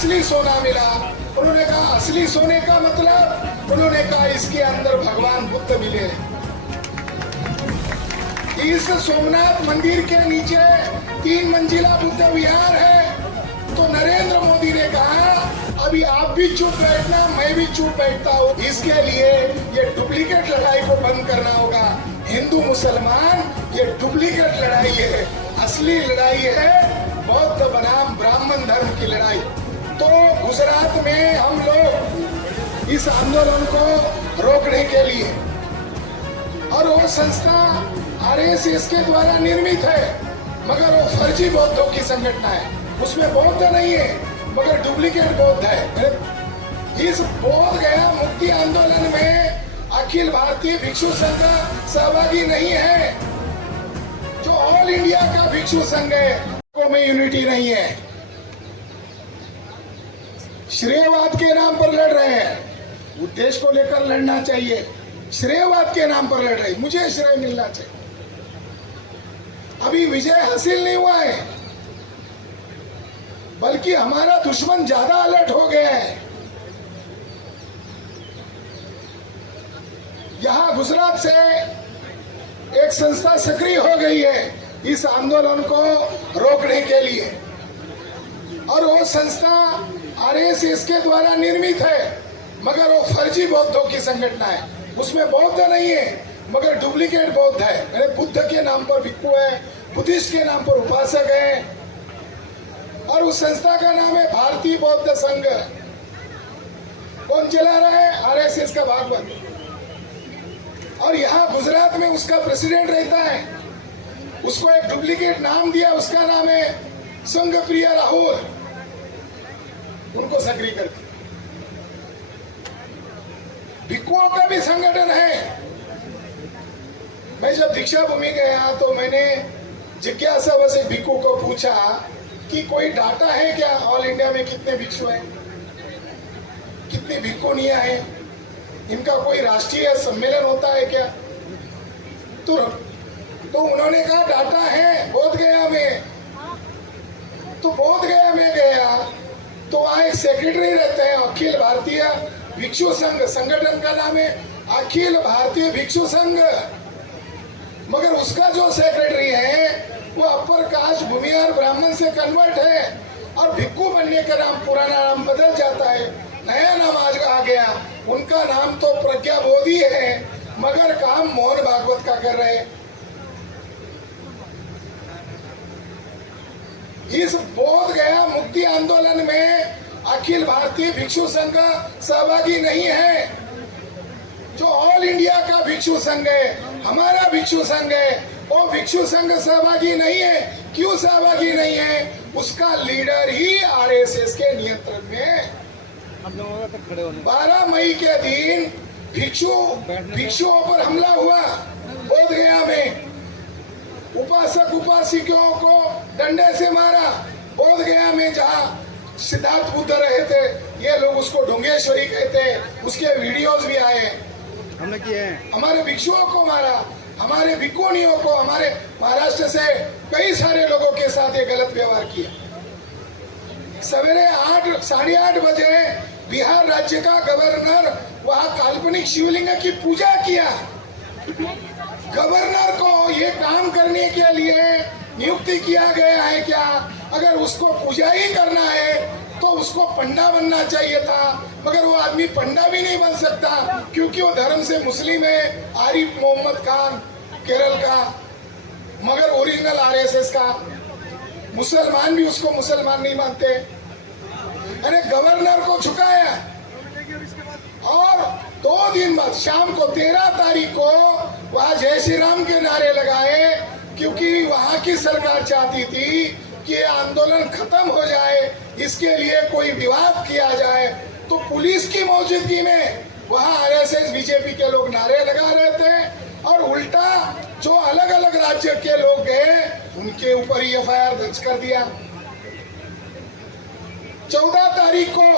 असली सोना मिला। उन्होंने कहा असली सोने का मतलब, उन्होंने कहा इसके अंदर भगवान बुद्ध मिले। इस सोमनाथ मंदिर के नीचे 3 मंजिला बुद्ध विहार है। तो नरेंद्र मोदी ने कहा अभी आप भी चुप बैठना, मैं भी चुप बैठता हूँ। इसके लिए ये डुप्लीकेट लड़ाई को बंद करना होगा। हिंदू मुसलमान ये डुप्लीकेट लड़ाई है, असली लड़ाई है बौद्ध बनाम ब्राह्मण धर्म की लड़ाई। तो गुजरात में हम लोग इस आंदोलन को रोकने के लिए, और वो संस्था आरएसएस के द्वारा निर्मित है, मगर वो फर्जी बौद्धों की संगठन है। उसमें बौद्ध नहीं है मगर डुप्लीकेट बौद्ध है। इस बोध गया मुक्ति आंदोलन में अखिल भारतीय भिक्षु संघ सहभागी नहीं है, जो ऑल इंडिया का भिक्षु संघ है। में यूनिटी नहीं है, श्रेयवाद के नाम पर लड़ रहे हैं। उद्देश्य को लेकर लड़ना चाहिए, श्रेयवाद के नाम पर लड़ रहे, मुझे श्रेय मिलना चाहिए। अभी विजय हासिल नहीं हुआ है, बल्कि हमारा दुश्मन ज्यादा अलर्ट हो गया है। यहां गुजरात से एक संस्था सक्रिय हो गई है इस आंदोलन को रोकने के लिए, और वो संस्था आरएसएस के द्वारा निर्मित है, मगर वो फर्जी बौद्धों की संगठन है। उसमें बौद्ध नहीं है मगर डुप्लीकेट बौद्ध है। बुद्ध के नाम पर भिक्षु है, बुद्धिस्ट के नाम पर उपासक है, और उस संस्था का नाम है भारतीय बौद्ध संघ। कौन चला रहा है? आरएसएस का भागवत। और यहाँ गुजरात में उसका प्रेसिडेंट रहता है, उसको एक डुप्लीकेट नाम दिया, उसका नाम है संघ प्रिय राहुल। उनको सक्रिय करके भिक्षुओं का भी संगठन है। मैं जब दीक्षा भूमि गया तो मैंने जिज्ञासा से भिक्षु को पूछा कि कोई डाटा है क्या ऑल इंडिया में कितने भिक्षु हैं, कितनी भिक्षुनियां हैं, इनका कोई राष्ट्रीय सम्मेलन होता है क्या? तो उन्होंने कहा डाटा है बोध गया में। तो बोध गया में गया तो वहां एक सेक्रेटरी रहते हैं अखिल भारतीय भिक्षु संघ, संगठन का नाम है अखिल भारतीय भिक्षु संघ, मगर उसका जो सेक्रेटरी है वो अपर कास्ट भूमिहार ब्राह्मण से कन्वर्ट है, और भिक्षु बनने का नाम पुराना नाम बदल जाता है, नया नाम आज आ गया। उनका नाम तो प्रज्ञा बोधी है, मगर काम मोहन भागवत का कर रहे हैं। इस बोध गया मुक्ति आंदोलन में अखिल भारतीय भिक्षु संघ सहभागी नहीं है, जो ऑल इंडिया का भिक्षु संघ है, हमारा भिक्षु संघ है। वो भिक्षु संघ सहभागी नहीं है। क्यों सहभागी नहीं है? उसका लीडर ही आरएसएस के नियंत्रण में। 12 मई के दिन भिक्षुओं पर हमला हुआ बोध गया में, उपासक उपासिकाओं को डंडे से मारा। बोध गया में जहाँ सिद्धार्थ बुद्ध रहे थे, ये लोग उसको ढोंगेश्वरी कहते हैं, उसके वीडियोस भी आए, हमने किए हैं। हमारे भिक्षुओं को मारा, हमारे भिक्षुनियों को, हमारे महाराष्ट्र से कई सारे लोगों के साथ ये गलत व्यवहार किया। सवेरे 8-8:30 बजे बिहार राज्य का गवर्नर वहाँ काल्पनिक शिवलिंग की पूजा किया। गवर्नर को ये काम करने के लिए नियुक्ति किया गया है क्या? अगर उसको पूजा ही करना है तो उसको पंडा बनना चाहिए था, मगर वो आदमी पंडा भी नहीं बन सकता क्योंकि वो धर्म से मुस्लिम है। आरिफ मोहम्मद खान केरल का, मगर ओरिजिनल आरएसएस का। मुसलमान भी उसको मुसलमान नहीं मानते। अरे गवर्नर को झुकाया, और 2 दिन बाद शाम को 13 तारीख को वहाँ जय श्री राम के नारे लगाए, क्योंकि वहाँ की सरकार चाहती थी कि ये आंदोलन खत्म हो जाए, इसके लिए कोई विवाद किया जाए। तो पुलिस की मौजूदगी में वहाँ आरएसएस बीजेपी के लोग नारे लगा रहे थे, और उल्टा जो अलग अलग राज्य के लोग गए उनके ऊपर एफआईआर दर्ज कर दिया। 14 तारीख को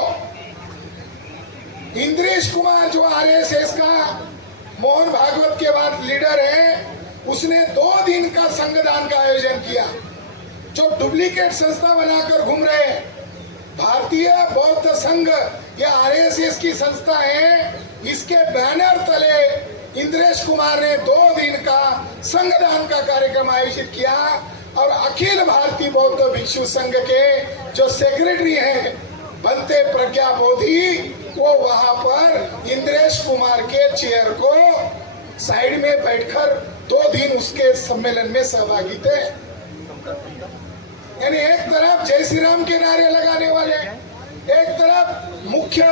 इंद्रेश कुमार जो आरएसएस का मोहन भागवत के बाद लीडर है, उसने 2 दिन का संगदान का आयोजन किया। जो डुप्लीकेट संस्था बनाकर घूम रहे भारतीय भारतीय बौद्ध संघ या आरएसएस की संस्था है, इसके बैनर तले इंद्रेश कुमार ने 2 दिन का संघदान का कार्यक्रम आयोजित किया और अखिल भारतीय बौद्ध भिक्षु संघ के जो सेक्रेटरी हैं बनते प्रज्ञा बोधी, वो वहां पर इंद्रेश कुमार के चेयर को साइड में बैठकर 2 दिन उसके सम्मेलन में सहभागी थे। यानी एक तरफ जय श्री राम के नारे लगाने वाले, एक तरफ मुख्य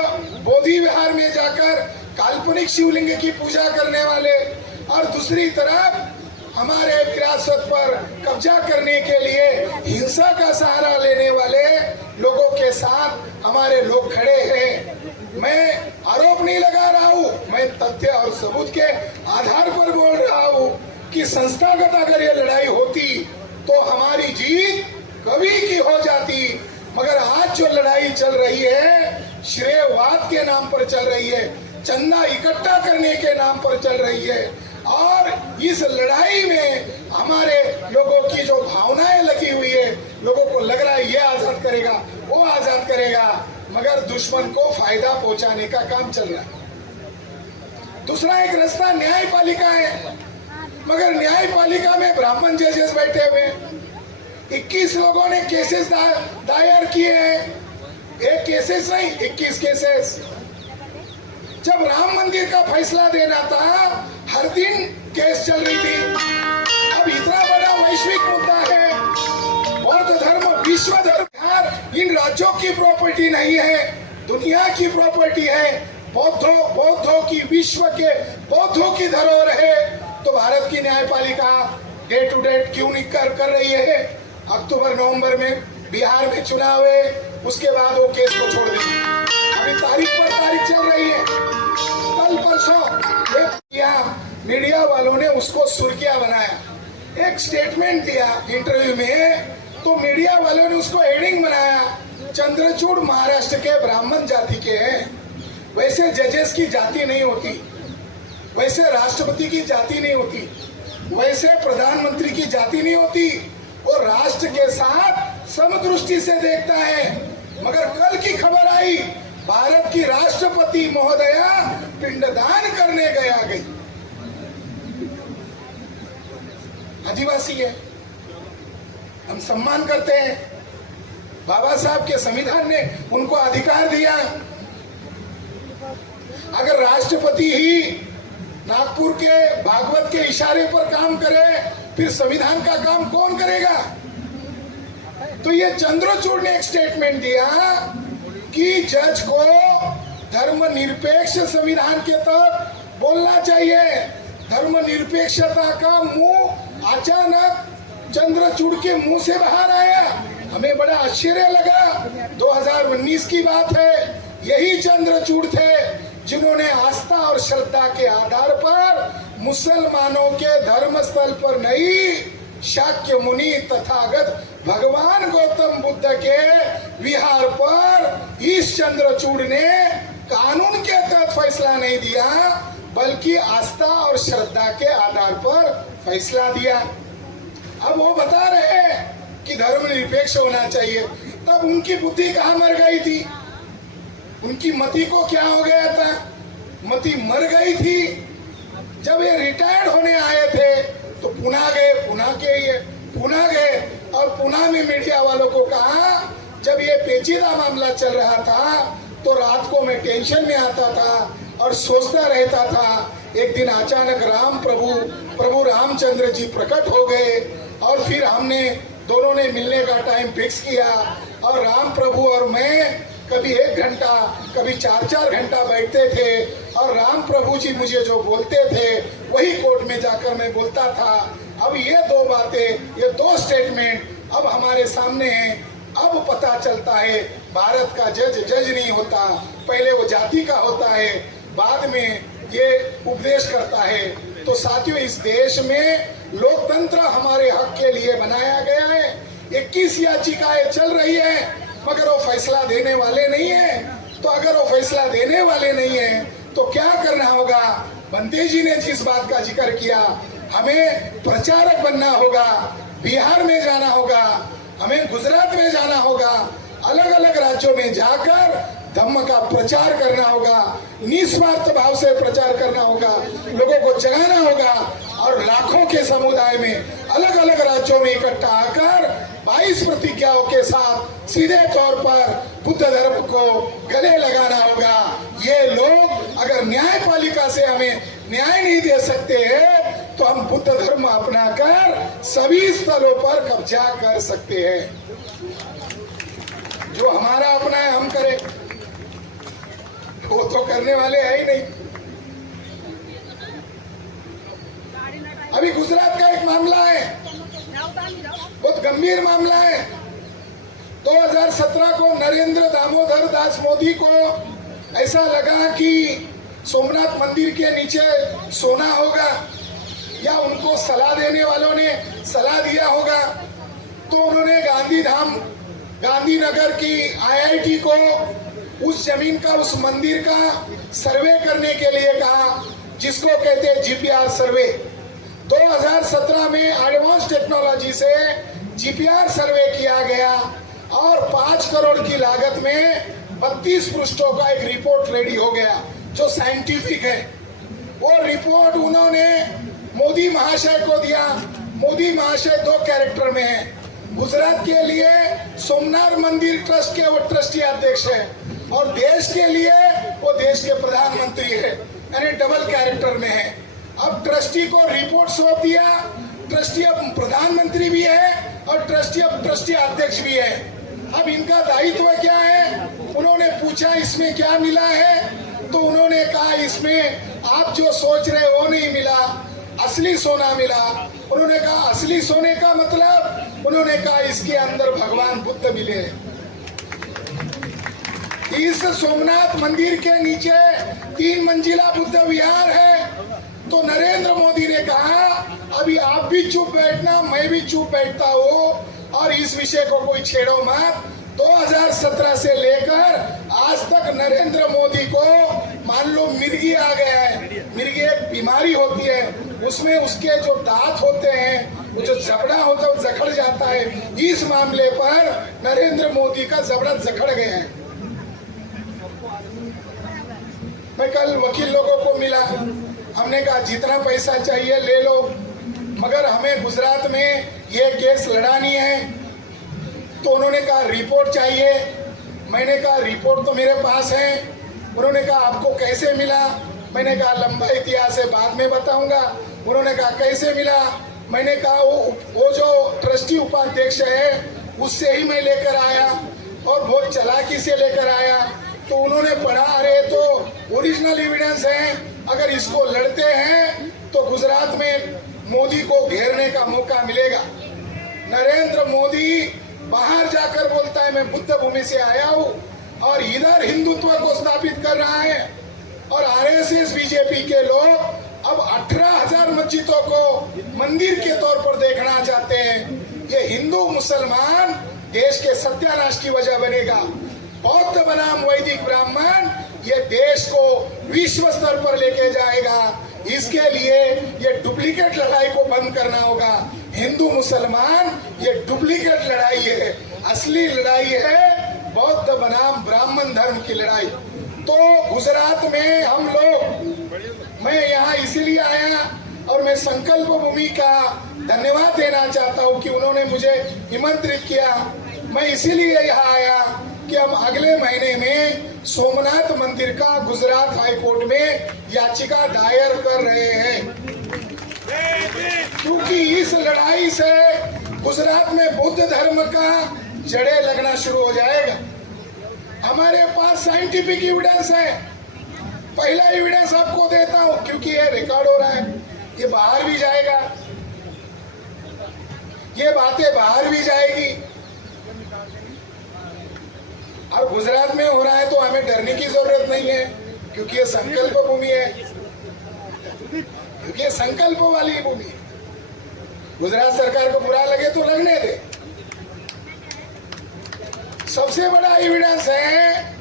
बोधि विहार में जाकर काल्पनिक शिवलिंग की पूजा करने वाले, और दूसरी तरफ हमारे विरासत पर कब्जा करने के लिए हिंसा का सहारा लेने वाले लोगों के साथ हमारे लोग खड़े हैं। मैं आरोप नहीं लगा रहा हूँ, मैं तथ्य और सबूत के आधार पर बोल रहा हूँ कि संस्थागत अगर ये लड़ाई होती तो हमारी जीत कभी की हो जाती। मगर आज जो लड़ाई चल रही है श्रेयवाद के नाम पर चल रही है, चंदा इकट्ठा करने के नाम पर चल रही है, और इस लड़ाई में हमारे लोगों की जो भावनाएं लगी हुई है, लोगों को लग रहा है ये आजाद करेगा, वो आजाद करेगा, मगर दुश्मन को फायदा पहुंचाने का काम चल रहा है। दूसरा एक रास्ता न्यायपालिका है, मगर न्यायपालिका में ब्राह्मण जजेस बैठे हुए, 21 लोगों ने केसेस दायर किए हैं। एक केसेस नहीं, 21 केसेस। जब राम मंदिर का फैसला देना था, हर दिन केस चल रही थी। अब इतना बड़ा वैश्विक मुद्दा है, बौद्ध धर्म विश्व धर्म, इन राज्यों की प्रॉपर्टी नहीं है, दुनिया की प्रॉपर्टी है। बौद्धों की, विश्व के बौद्धों की धरोहर है। तो भारत की न्यायपालिका डे टू डे क्यों नहीं कर रही है? अक्टूबर नवंबर में बिहार में चुनाव है, उसके बाद वो केस को छोड़ देंगे। अभी तारीख पर तारीख चल रही है। कल परसों मीडिया वालों ने उसको सुर्खियां बनाया, एक स्टेटमेंट दिया इंटरव्यू में, तो मीडिया वालों ने उसको हेडिंग बनाया, चंद्रचूड़ महाराष्ट्र के ब्राह्मण जाति के हैं। वैसे जजेस की जाति नहीं होती, वैसे राष्ट्रपति की जाति नहीं होती, वैसे प्रधानमंत्री की जाति नहीं होती। वो राष्ट्र के साथ समदृष्टि से देखता है। मगर कल की खबर आई, भारत की राष्ट्रपति महोदया पिंडदान करने गई। आदिवासी है, हम सम्मान करते हैं, बाबा साहब के संविधान ने उनको अधिकार दिया। अगर राष्ट्रपति ही नागपुर के भागवत के इशारे पर काम करे, फिर संविधान का काम कौन करेगा? तो ये चंद्रचूड़ ने एक स्टेटमेंट दिया कि जज को धर्मनिरपेक्ष संविधान के तहत बोलना चाहिए। धर्मनिरपेक्षता का मुंह अचानक चंद्रचूड़ के मुंह से बाहर आया, हमें बड़ा आश्चर्य लगा। 2019 की बात है, यही चंद्रचूड़ थे जिन्होंने आस्था और श्रद्धा के आधार पर मुसलमानों के धर्म स्थल पर नहीं, शाक्य मुनि तथागत भगवान गौतम बुद्ध के विहार पर इस चंद्रचूड़ ने कानून के तहत फैसला नहीं दिया, बल्कि आस्था और श्रद्धा के आधार पर फैसला दिया। अब वो बता रहे हैं कि धर्मनिरपेक्ष होना चाहिए, तब उनकी बुद्धि कहाँ मर गई थी? उनकी मति को क्या हो गया था? मति मर गई थी। जब ये रिटायर्ड होने आए थे तो पुणे गए और पुणे में मीडिया वालों को कहा, जब ये पेचीदा मामला चल रहा था तो रात को मैं टेंशन में आता था और सोचता रहता था। एक दिन अचानक प्रभु रामचंद्र जी प्रकट हो गए और फिर हमने दोनों ने मिलने का टाइम फिक्स किया और राम प्रभु और मैं कभी 1 घंटा कभी 4-4 घंटा बैठते थे और राम प्रभु जी मुझे जो बोलते थे वही कोर्ट में जाकर मैं बोलता था। अब ये 2 बातें, ये 2 स्टेटमेंट अब हमारे सामने हैं। अब पता चलता है भारत का जज नहीं होता, पहले वो जाति का होता है, बाद में ये उपदेश करता है। तो साथियों, इस देश में लोकतंत्र हमारे हक के लिए बनाया गया है। 21 याचिकाएं चल रही है, मगर वो फैसला देने वाले नहीं है। तो अगर वो फैसला देने वाले नहीं है तो क्या करना होगा? बंते जी ने जिस बात का जिक्र किया, हमें प्रचारक बनना होगा, बिहार में जाना होगा, हमें गुजरात में जाना होगा, अलग अलग राज्यों में जाकर धम्म का प्रचार करना होगा, निस्वार्थ भाव से प्रचार करना होगा, लोगों को जगाना होगा और लाखों के समुदाय में अलग अलग राज्यों में इकट्ठा आकर 22 प्रतिज्ञाओं के साथ सीधे तौर पर बुद्ध धर्म को गले लगाना होगा। ये लोग अगर न्यायपालिका से हमें न्याय नहीं दे सकते हैं तो हम बुद्ध धर्म अपनाकर सभी स्थलों पर कब्जा कर सकते हैं। जो हमारा अपना है हम करें, वो तो करने वाले है ही नहीं। अभी गुजरात का एक मामला है, बहुत गंभीर मामला है। 2017 को नरेंद्र दामोदर दास मोदी को ऐसा लगा कि सोमनाथ मंदिर के नीचे सोना होगा, या उनको सलाह देने वालों ने सलाह दिया होगा, तो उन्होंने गांधीनगर की IIT को उस जमीन का, उस मंदिर का सर्वे करने के लिए कहा, जिसको कहते हैं GPR सर्वे। 2017 में एडवांस टेक्नोलॉजी से GPR सर्वे किया गया और 5 करोड़ की लागत में 32 पृष्ठों का एक रिपोर्ट रेडी हो गया जो साइंटिफिक है। वो रिपोर्ट उन्होंने मोदी महाशय को दिया। मोदी महाशय 2 कैरेक्टर में है। गुजरात के लिए सोमनाथ मंदिर ट्रस्ट के वो ट्रस्टी अध्यक्ष है और देश के लिए वो देश के प्रधानमंत्री है, यानी डबल कैरेक्टर में है। अब ट्रस्टी को रिपोर्ट सौंप दिया। ट्रस्टी अब प्रधानमंत्री भी है और ट्रस्टी अब ट्रस्टी अध्यक्ष भी है। अब इनका दायित्व क्या है? उन्होंने पूछा इसमें क्या मिला है, तो उन्होंने कहा इसमें आप जो सोच रहे हो नहीं मिला, असली सोना मिला। उन्होंने कहा असली सोने का मतलब, उन्होंने कहा इसके अंदर भगवान बुद्ध मिले। इस सोमनाथ मंदिर के नीचे 3 मंजिला बुद्ध विहार है। तो नरेंद्र मोदी ने कहा अभी आप भी चुप बैठना, मैं भी चुप बैठता हूँ और इस विषय को कोई छेड़ो मत। 2017 से लेकर आज तक नरेंद्र मोदी को मान लो मिर्गी आ गया है। मिर्गी एक बीमारी होती है, उसमें उसके जो दांत होते हैं, वो जो जबड़ा होता है वो जखड़ जाता है। इस मामले पर नरेंद्र मोदी का जबड़ा जखड़ गया है। मैं कल वकील लोगों को मिला, हमने कहा जितना पैसा चाहिए ले लो, मगर हमें गुजरात में ये केस लड़ानी है। तो उन्होंने कहा रिपोर्ट चाहिए। मैंने कहा रिपोर्ट तो मेरे पास है। उन्होंने कहा आपको कैसे मिला? मैंने कहा लंबा इतिहास है, बाद में बताऊंगा। उन्होंने कहा कैसे मिला? मैंने कहा वो जो ट्रस्टी उपाध्यक्ष है उससे ही मैं लेकर आया और बहुत चालाकी से लेकर आया। तो उन्होंने पढ़ा, अरे तो ओरिजिनल एविडेंस है, अगर इसको लड़ते हैं तो गुजरात में मोदी को घेरने का मौका मिलेगा। नरेंद्र मोदी बाहर जाकर बोलता है मैं बुद्ध भूमि से आया हूँ और इधर हिंदुत्व को स्थापित कर रहा है। और RSS बीजेपी के लोग अब 18,000 मस्जिदों को मंदिर के तौर पर देखना चाहते हैं। ये हिंदू मुसलमान देश के सत्यानाश की वजह बनेगा। बौद्ध बनाम वैदिक ब्राह्मण ये देश को विश्व स्तर पर लेके जाएगा। इसके लिए ये डुप्लीकेट लड़ाई को बंद करना होगा। हिंदू मुसलमान ये डुप्लीकेट लड़ाई है, असली लड़ाई है बौद्ध बनाम ब्राह्मण धर्म की लड़ाई। तो गुजरात में हम लोग, मैं यहाँ इसीलिए आया और मैं संकल्प भूमि का धन्यवाद देना चाहता हूँ कि उन्होंने मुझे निमंत्रित किया। मैं इसीलिए यहाँ आया कि हम अगले महीने में सोमनाथ मंदिर का गुजरात हाईकोर्ट में याचिका दायर कर रहे हैं, क्योंकि इस लड़ाई से गुजरात में बुद्ध धर्म का जड़ें लगना शुरू हो जाएगा। हमारे पास साइंटिफिक एविडेंस है। पहला एविडेंस आपको देता हूं, क्योंकि ये रिकॉर्ड हो रहा है, ये बाहर भी जाएगा, ये बातें बाहर भी जाएगी। और गुजरात में हो रहा है तो हमें डरने की जरूरत नहीं है, क्योंकि ये संकल्प भूमि है, क्योंकि ये संकल्प वाली भूमि है। गुजरात सरकार को बुरा लगे तो लगने दे। सबसे बड़ा एविडेंस है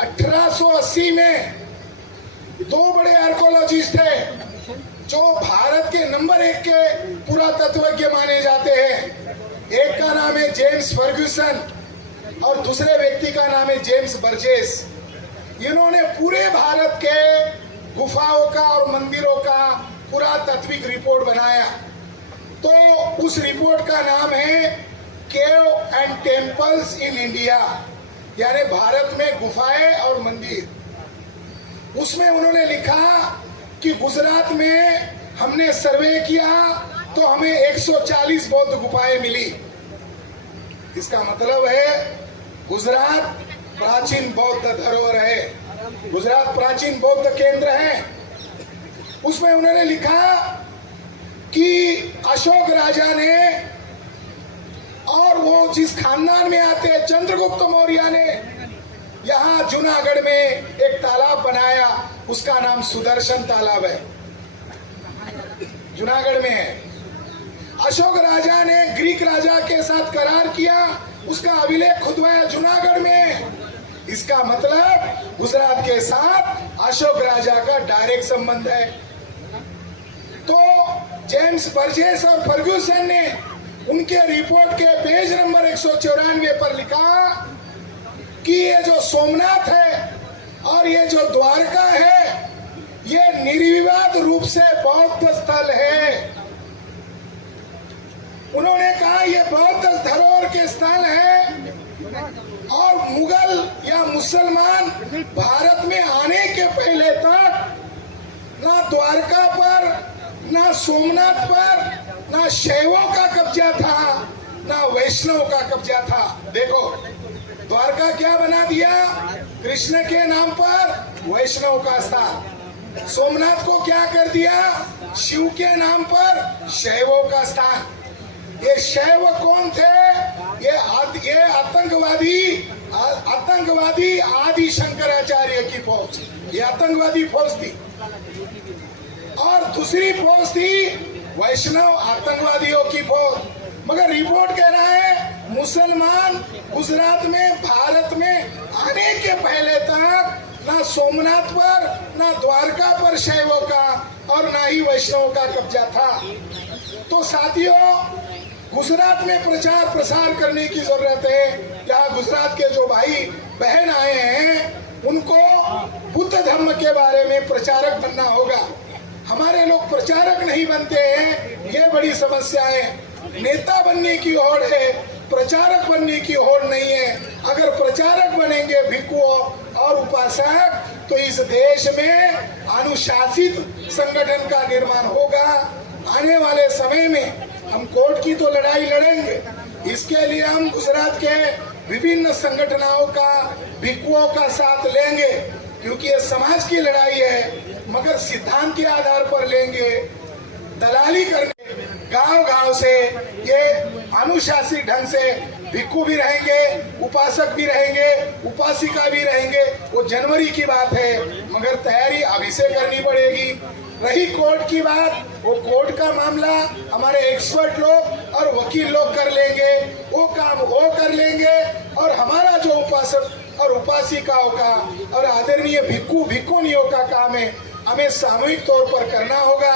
1880 में 2 बड़े आर्कोलॉजिस्ट थे जो भारत के नंबर 1 के पुरातत्वज्ञ माने जाते हैं। एक का नाम है जेम्स फर्ग्यूसन, और दूसरे व्यक्ति का नाम है जेम्स बर्जेस। इन्होंने पूरे भारत के गुफाओं का और मंदिरों का पुरातात्विक रिपोर्ट बनाया। तो उस रिपोर्ट का नाम है cave and temples in India, यानी भारत में गुफाएं और मंदिर। उसमें उन्होंने लिखा कि गुजरात में हमने सर्वे किया तो हमें 140 बौद्ध गुफाएं मिली। इसका मतलब है गुजरात प्राचीन बौद्ध धरोहर है, गुजरात प्राचीन बौद्ध केंद्र है। उसमें उन्होंने लिखा कि अशोक राजा ने और वो जिस खानदान में आते हैं चंद्रगुप्त मौर्य ने यहाँ जूनागढ़ में एक तालाब बनाया, उसका नाम सुदर्शन तालाब है, जूनागढ़ में है। अशोक राजा ने ग्रीक राजा के साथ करार किया, उसका अभिलेख खुदवाया जूनागढ़ में। इसका मतलब गुजरात के साथ अशोक राजा का डायरेक्ट संबंध है। तो जेम्स बर्जेस और फर्ग्यूसन ने उनके रिपोर्ट के पेज नंबर 194 पर लिखा कि ये जो सोमनाथ है और ये जो द्वारका है, ये निर्विवाद रूप से बौद्ध स्थल है। उन्होंने कहा ये बौद्ध धरोहर के स्थल है और मुगल या मुसलमान भारत में आने के पहले तक ना द्वारका पर, ना सोमनाथ पर, ना शैवों का कब्जा था, ना वैष्णव का कब्जा था। देखो द्वारका क्या बना दिया, कृष्ण के नाम पर वैष्णव का स्थान। सोमनाथ को क्या कर दिया, शिव के नाम पर शैवों का स्थान। ये शैव कौन थे, ये आतंकवादी आदि शंकराचार्य की फौज, ये आतंकवादी फौज थी। और दूसरी फौज थी वैष्णव आतंकवादियों की फौज। मगर रिपोर्ट कह रहा है मुसलमान गुजरात में, भारत में आने के पहले तक ना सोमनाथ पर, ना द्वारका पर शैवों का और ना ही वैष्णव का कब्जा था। तो साथियों, गुजरात में प्रचार प्रसार करने की जरूरत है। यहाँ गुजरात के जो भाई बहन आए हैं उनको बुद्ध धर्म के बारे में प्रचारक बनना होगा। हमारे लोग प्रचारक नहीं बनते हैं, ये बड़ी समस्या है। नेता बनने की होड़ है, प्रचारक बनने की होड़ नहीं है। अगर प्रचारक बनेंगे भिक्षुओं और उपासक तो इस देश में अनुशासित संगठन का निर्माण होगा। आने वाले समय में हम कोर्ट की तो लड़ाई लड़ेंगे, इसके लिए हम गुजरात के विभिन्न संगठनों का, भिक्षुओं का साथ लेंगे, क्योंकि ये समाज की लड़ाई है। मगर सिद्धांत के आधार पर लेंगे। दलाली करने गांव-गांव से ये अनुशासित ढंग से भिक्षु भी रहेंगे, उपासक भी रहेंगे, उपासिका भी रहेंगे, वो जनवरी की बात है। मगर तैयारी अभी से करनी पड़ेगी। रही कोर्ट की बात, वो कोर्ट का मामला हमारे एक्सपर्ट लोग और वकील लोग कर लेंगे, वो काम वो कर लेंगे। और हमारा जो उपासक और उपासिकाओं का और आदरणीय भिक्षुनियों का काम है, हमें सामूहिक तौर पर करना होगा।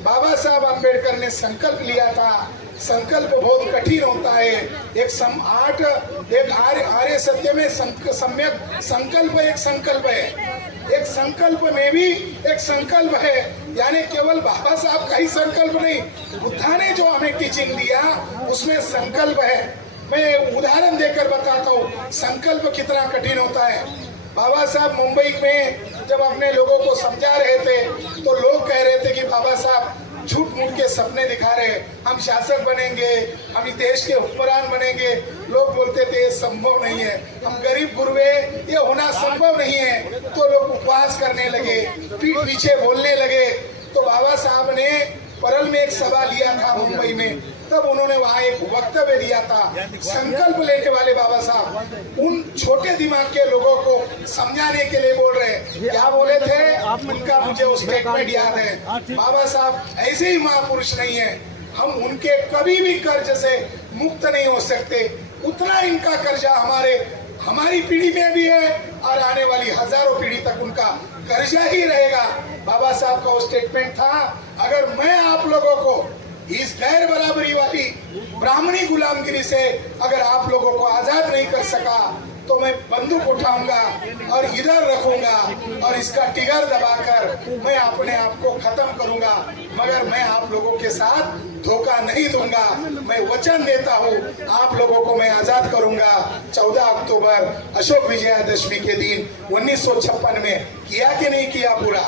बाबा साहब अम्बेडकर ने संकल्प लिया था। संकल्प बहुत कठिन होता है। एक आर्य सत्य में सम्यक संकल्प एक संकल्प है। एक संकल्प में भी एक संकल्प है, यानी केवल बाबा साहब का ही संकल्प नहीं, बुद्धा ने जो हमें टीचिंग दिया उसमें संकल्प है। मैं उदाहरण देकर बताता हूँ संकल्प कितना कठिन होता है। बाबा साहब मुंबई में जब अपने लोगों को समझा रहे थे तो लोग कह रहे थे कि बाबा साहब झूठ मूठ के सपने दिखा रहे, हम शासक बनेंगे, हम इस देश के हुक्मरान बनेंगे। लोग बोलते थे ये संभव नहीं है, हम गरीब गुरबे, ये होना संभव नहीं है। तो लोग उपवास करने लगे, पीठ पीछे बोलने लगे। तो बाबा साहब ने परल में एक सभा लिया था मुंबई में, तब उन्होंने वहाँ एक वक्तव्य दिया था। संकल्प लेने वाले बाबा साहब उन छोटे दिमाग के लोगों को समझाने के लिए बोल रहे हैं। क्या बोले थे उनका मुझे उस स्टेटमेंट याद है। बाबा साहब ऐसे ही महापुरुष नहीं है, हम उनके कभी भी कर्ज से मुक्त नहीं हो सकते। उतना इनका कर्जा हमारी पीढ़ी में भी है और आने वाली हजारों पीढ़ी तक उनका कर्जा ही रहेगा। बाबा साहब का वो स्टेटमेंट था, अगर मैं आप लोगों को इस गैर बराबरी वाली ब्राह्मणी गुलामगिरी से अगर आप लोगों को आजाद नहीं कर सका तो मैं बंदूक उठाऊंगा और इधर रखूंगा और इसका टिगर दबाकर मैं अपने आप को खत्म करूंगा, मगर मैं आप लोगों के साथ धोखा नहीं दूंगा। मैं वचन देता हूं आप लोगों को मैं आजाद करूंगा। 14 अक्टूबर अशोक विजयादशमी के दिन 1956 में किया कि नहीं किया पूरा?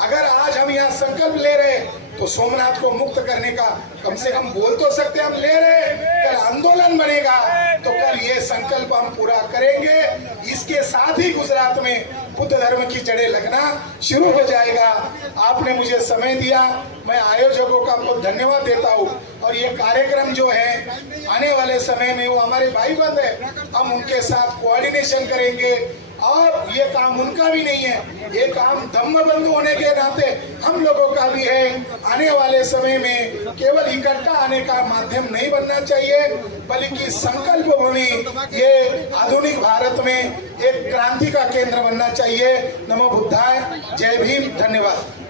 अगर आज हम यहाँ संकल्प ले रहे तो सोमनाथ को मुक्त करने का कम से कम बोल तो सकते हम ले रहे। कल आंदोलन बनेगा तो कल ये संकल्प हम पूरा करेंगे। इसके साथ ही गुजरात में बुद्ध धर्म की जड़ें लगना शुरू हो जाएगा। आपने मुझे समय दिया, मैं आयोजकों का बहुत धन्यवाद देता हूँ। और ये कार्यक्रम जो है आने वाले समय में वो हमारे भाई बंद है, हम उनके साथ कोऑर्डिनेशन करेंगे। और ये काम उनका भी नहीं है, ये काम धम्म बंधु होने के नाते हम लोगों का भी है। आने वाले समय में केवल इकट्ठा आने का माध्यम नहीं बनना चाहिए, बल्कि संकल्प भूमि ये आधुनिक भारत में एक क्रांति का केंद्र बनना चाहिए। नमो बुद्धाय, जय भीम, धन्यवाद।